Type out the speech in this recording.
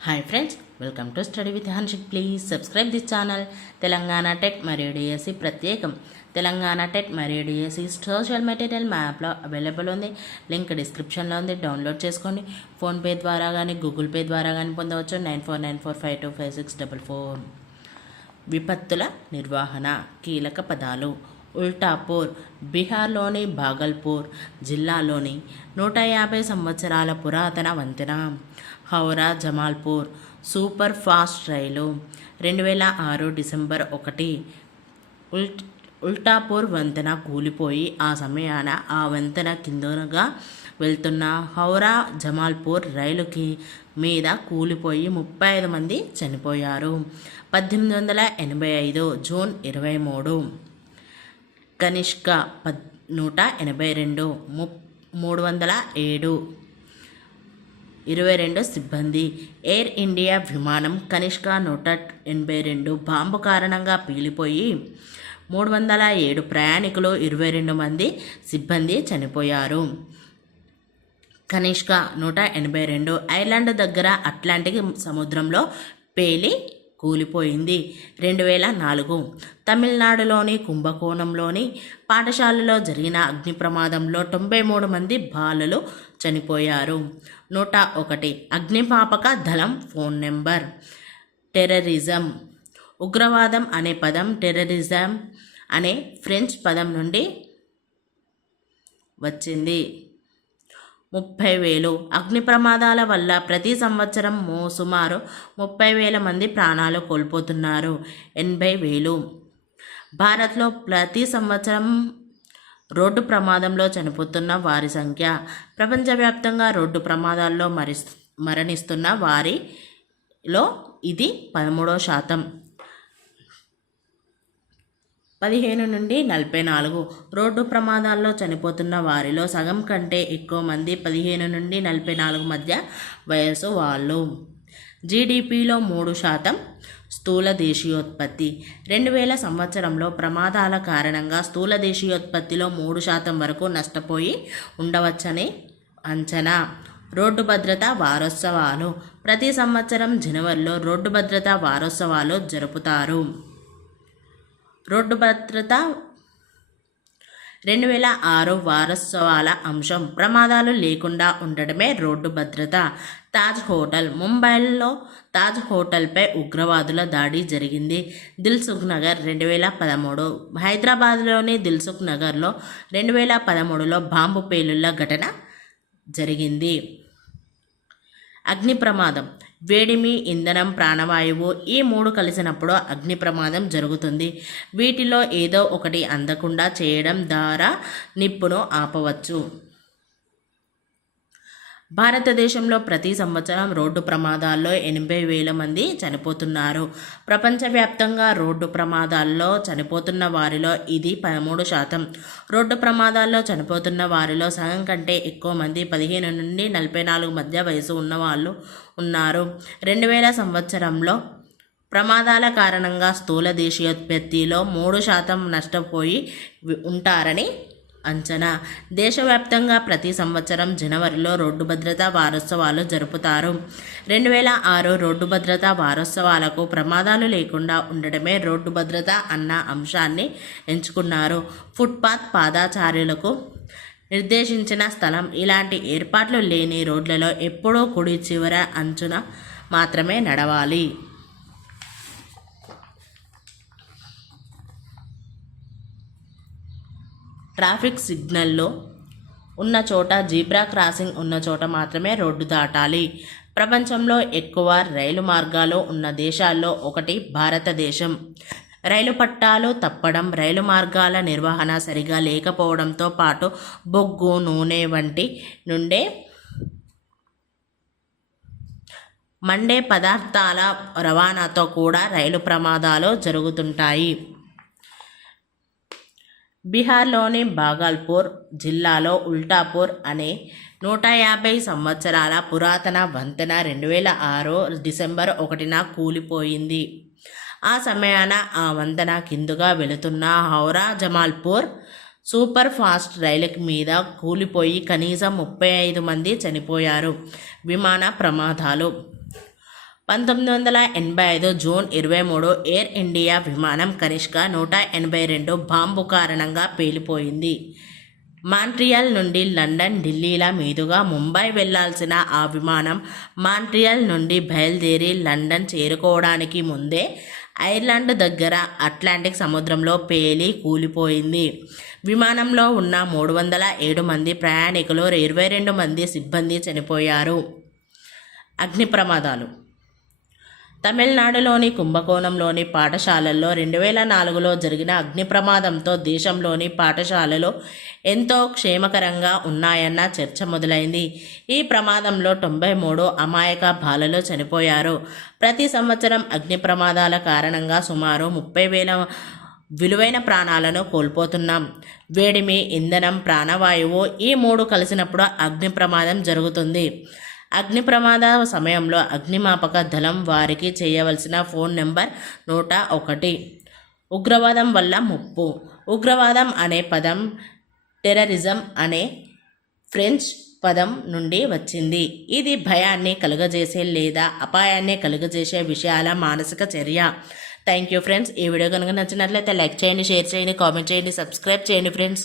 Hi friends welcome to study with Hanshik please subscribe this channel Telangana TET మరియు DSC ప్రత్యేకం Telangana TET మరియు DSC social material మ్యాప్లో available ఉంది link డిస్క్రిప్షన్లో ఉంది డౌన్లోడ్ చేసుకోండి ఫోన్పే ద్వారా కానీ గూగుల్ పే ద్వారా కానీ పొందవచ్చు nine four nine four five two five six double four విపత్తుల నిర్వహణ కీలక పదాలు ఉల్టాపూర్ బీహార్లోని భాగల్పూర్ జిల్లాలోని నూట యాభై సంవత్సరాల పురాతన వంతెన. హౌరా జమాల్పూర్ సూపర్ ఫాస్ట్ రైలు రెండు వేల ఆరు డిసెంబర్ ఒకటి. ఉల్ట్ ఉల్టాపూర్ వంతెన కూలిపోయి ఆ సమయాన ఆ వంతెన కిందగా వెళ్తున్న హౌరా జమాల్పూర్ రైలుకి మీద కూలిపోయి ముప్పై ఐదు మంది చనిపోయారు. పద్దెనిమిది వందల ఎనభై ఐదు జూన్ ఇరవై మూడు. కనిష్క పద్ నూట ఎనభై రెండు. ము మూడు వందల ఏడు. ఇరవై రెండు సిబ్బంది. ఎయిర్ ఇండియా విమానం కనిష్క నూట ఎనభై రెండు బాంబు కారణంగా పీలిపోయి మూడు వందల ఏడు ప్రయాణికులు ఇరవై రెండు మంది సిబ్బంది చనిపోయారు. కనిష్క నూట ఎనభై రెండు ఐర్లాండ్ దగ్గర అట్లాంటిక్ సముద్రంలో పేలి కూలిపోయింది. రెండు వేల నాలుగు తమిళనాడులోని కుంభకోణంలోని పాఠశాలలో జరిగిన అగ్ని ప్రమాదంలో తొంభై మూడు మంది బాలలు చనిపోయారు. నూట ఒకటి. అగ్నిపాపక దళం ఫోన్ నెంబర్. టెర్రరిజం. ఉగ్రవాదం అనే పదం టెర్రరిజం అనే ఫ్రెంచ్ పదం నుండి వచ్చింది. ముప్పై వేలు. అగ్ని ప్రమాదాల వల్ల ప్రతి సంవత్సరం మో సుమారు ముప్పై వేల మంది ప్రాణాలు కోల్పోతున్నారు. ఎనభై వేలు. భారత్లో ప్రతి సంవత్సరం రోడ్డు ప్రమాదంలో చనిపోతున్న వారి సంఖ్య ప్రపంచవ్యాప్తంగా రోడ్డు ప్రమాదాల్లో మరి మరణిస్తున్న వారిలో ఇది పదమూడో శాతం. పదిహేను నుండి నలభై నాలుగు రోడ్డు ప్రమాదాల్లో చనిపోతున్న వారిలో సగం కంటే ఎక్కువ మంది పదిహేను నుండి నలభై నాలుగు మధ్య వయసు వాళ్ళు. జీడిపిలో మూడు శాతం స్థూల దేశీయోత్పత్తి. రెండు వేల సంవత్సరంలో ప్రమాదాల కారణంగా స్థూల దేశీయోత్పత్తిలో మూడు శాతం వరకు నష్టపోయి ఉండవచ్చని అంచనా. రోడ్డు భద్రత వారోత్సవాలు. ప్రతి సంవత్సరం జనవరిలో రోడ్డు భద్రత వారోత్సవాలు జరుపుతారు. రోడ్డు భద్రత రెండు వేల ఆరు వారోత్సవాల అంశం. ప్రమాదాలు లేకుండా ఉండడమే రోడ్డు భద్రత. తాజ్ హోటల్. ముంబైలో తాజ్ హోటల్పై ఉగ్రవాదుల దాడి జరిగింది. దిల్సుఖ్ నగర్ రెండు వేల పదమూడు. హైదరాబాద్లోని దిల్సుఖ్ నగర్లో రెండు వేల పదమూడులో బాంబు పేలుళ్ళ ఘటన జరిగింది. అగ్ని ప్రమాదం వేడిమి ఇంధనం ప్రాణవాయువు ఈ మూడు కలిసినప్పుడు అగ్ని ప్రమాదం జరుగుతుంది. వీటిలో ఏదో ఒకటి అందకుండా చేయడం ద్వారా నిప్పును ఆపవచ్చు. భారతదేశంలో ప్రతి సంవత్సరం రోడ్డు ప్రమాదాల్లో ఎనభై వేల మంది చనిపోతున్నారు. ప్రపంచవ్యాప్తంగా రోడ్డు ప్రమాదాల్లో చనిపోతున్న వారిలో ఇది పదమూడు శాతం. రోడ్డు ప్రమాదాల్లో చనిపోతున్న వారిలో సగం కంటే ఎక్కువ మంది పదిహేను నుండి నలభై నాలుగు మధ్య వయసు ఉన్నవాళ్ళు ఉన్నారు. రెండు వేల సంవత్సరంలో ప్రమాదాల కారణంగా స్థూల దేశీయోత్పత్తిలో మూడు శాతం నష్టపోయి ఉంటారని అంచనా. దేశవ్యాప్తంగా ప్రతి సంవత్సరం జనవరిలో రోడ్డు భద్రతా వారోత్సవాలు జరుపుతారు. రెండు వేల ఆరు రోడ్డు భద్రతా వారోత్సవాలకు ప్రమాదాలు లేకుండా ఉండడమే రోడ్డు భద్రత అన్న అంశాన్ని ఎంచుకున్నారు. ఫుట్పాత్ పాదాచార్యులకు నిర్దేశించిన స్థలం. ఇలాంటి ఏర్పాట్లు లేని రోడ్లలో ఎప్పుడూ కుడి చివర అంచున మాత్రమే నడవాలి. ట్రాఫిక్ సిగ్నల్లో ఉన్న చోట జీబ్రా క్రాసింగ్ ఉన్న చోట మాత్రమే రోడ్డు దాటాలి. ప్రపంచంలో ఎక్కువ రైలు మార్గాలు ఉన్న దేశాల్లో ఒకటి భారతదేశం. రైలు పట్టాలు తప్పడం రైలు మార్గాల నిర్వహణ సరిగా లేకపోవడంతో పాటు బొగ్గు నూనె వంటి నుండే మండే పదార్థాల రవాణాతో కూడా రైలు ప్రమాదాలు జరుగుతుంటాయి. బీహార్లోని బాగల్పూర్ జిల్లాలో ఉల్టాపూర్ అనే నూట యాభై సంవత్సరాల పురాతన వంతెన రెండు వేల ఆరు డిసెంబర్ ఒకటిన కూలిపోయింది. ఆ సమయాన ఆ వంతెన కిందుగా వెళుతున్న హౌరా జమాల్పూర్ సూపర్ ఫాస్ట్ రైలు మీద కూలిపోయి కనీసం ముప్పై ఐదు మంది చనిపోయారు. విమాన ప్రమాదాలు పంతొమ్మిది వందల ఎనభై ఐదు జూన్ ఇరవై మూడు ఎయిర్ ఇండియా విమానం కనిష్క నూట ఎనభై రెండు బాంబు కారణంగా పేలిపోయింది. మాంట్రియల్ నుండి లండన్ ఢిల్లీల మీదుగా ముంబై వెళ్ళాల్సిన ఆ విమానం మాంట్రియల్ నుండి బయలుదేరి లండన్ చేరుకోవడానికి ముందే ఐర్లాండ్ దగ్గర అట్లాంటిక్ సముద్రంలో పేలి కూలిపోయింది. విమానంలో ఉన్న మూడు వందల ఏడు మంది ప్రయాణికులు ఇరవై రెండు మంది సిబ్బంది చనిపోయారు. అగ్ని ప్రమాదాలు తమిళనాడులోని కుంభకోణంలోని పాఠశాలల్లో రెండు వేల నాలుగులో జరిగిన అగ్ని ప్రమాదంతో దేశంలోని పాఠశాలలు ఎంతో క్షేమకరంగా ఉన్నాయన్న చర్చ మొదలైంది. ఈ ప్రమాదంలో తొంభై మూడు అమాయక బాలలు చనిపోయారు. ప్రతి సంవత్సరం అగ్ని ప్రమాదాల కారణంగా సుమారు ముప్పై వేల విలువైన ప్రాణాలను కోల్పోతున్నాం. వేడిమి ఇంధనం ప్రాణవాయువు ఈ మూడు కలిసినప్పుడు అగ్ని ప్రమాదం జరుగుతుంది. అగ్ని ప్రమాద సమయంలో అగ్నిమాపక దళం వారికి చేయవలసిన ఫోన్ నెంబర్ నూట ఒకటి. ఉగ్రవాదం వల్ల ముప్పు. ఉగ్రవాదం అనే పదం టెర్రరిజం అనే ఫ్రెంచ్ పదం నుండి వచ్చింది. ఇది భయాన్ని కలుగజేసే లేదా అపాయాన్ని కలుగజేసే విషయాల మానసిక చర్య. థ్యాంక్ యూ ఫ్రెండ్స్ ఈ వీడియో కనుక నచ్చినట్లయితే లైక్ చేయండి షేర్ చేయండి కామెంట్ చేయండి సబ్స్క్రైబ్ చేయండి ఫ్రెండ్స్